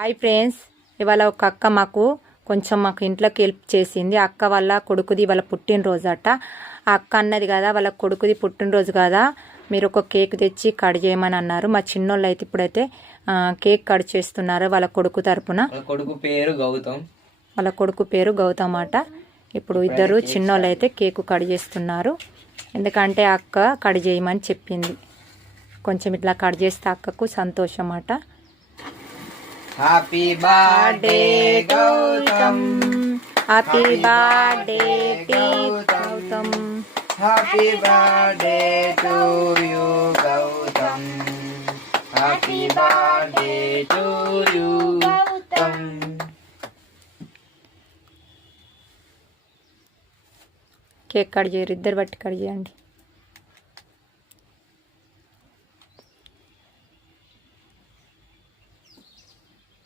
Hi friends, ఇవాళ ఒక అక్క మాకు ఇంట్లోకి హెల్ప్ చేసింది. అక్క వాళ్ళ కొడుకుది వాళ్ళ పుట్టినరోజు అట. ఆ అక్క అన్నది కదా, వాళ్ళ కొడుకుది పుట్టినరోజు కదా, మీరు ఒక కేక్ తెచ్చి కట్ చేయమని అన్నారు. మా చిన్నోళ్ళు అయితే ఇప్పుడైతే కేక్ కట్ చేస్తున్నారు వాళ్ళ కొడుకు తరపున. వాళ్ళ కొడుకు పేరు గౌతమ్ అట. ఇప్పుడు ఇద్దరు చిన్నోళ్ళు అయితే కేకు కట్ చేస్తున్నారు. ఎందుకంటే అక్క కట్ చేయమని చెప్పింది. కొంచెం ఇట్లా కట్ చేస్తే అక్కకు సంతోషం అట. Happy birthday Gautam, Happy birthday Gautam, Happy birthday to you Gautam, Happy birthday to you Gautam. Cake cut చేయరు, ఇద్దరు బట్టి కట్ చేయండి.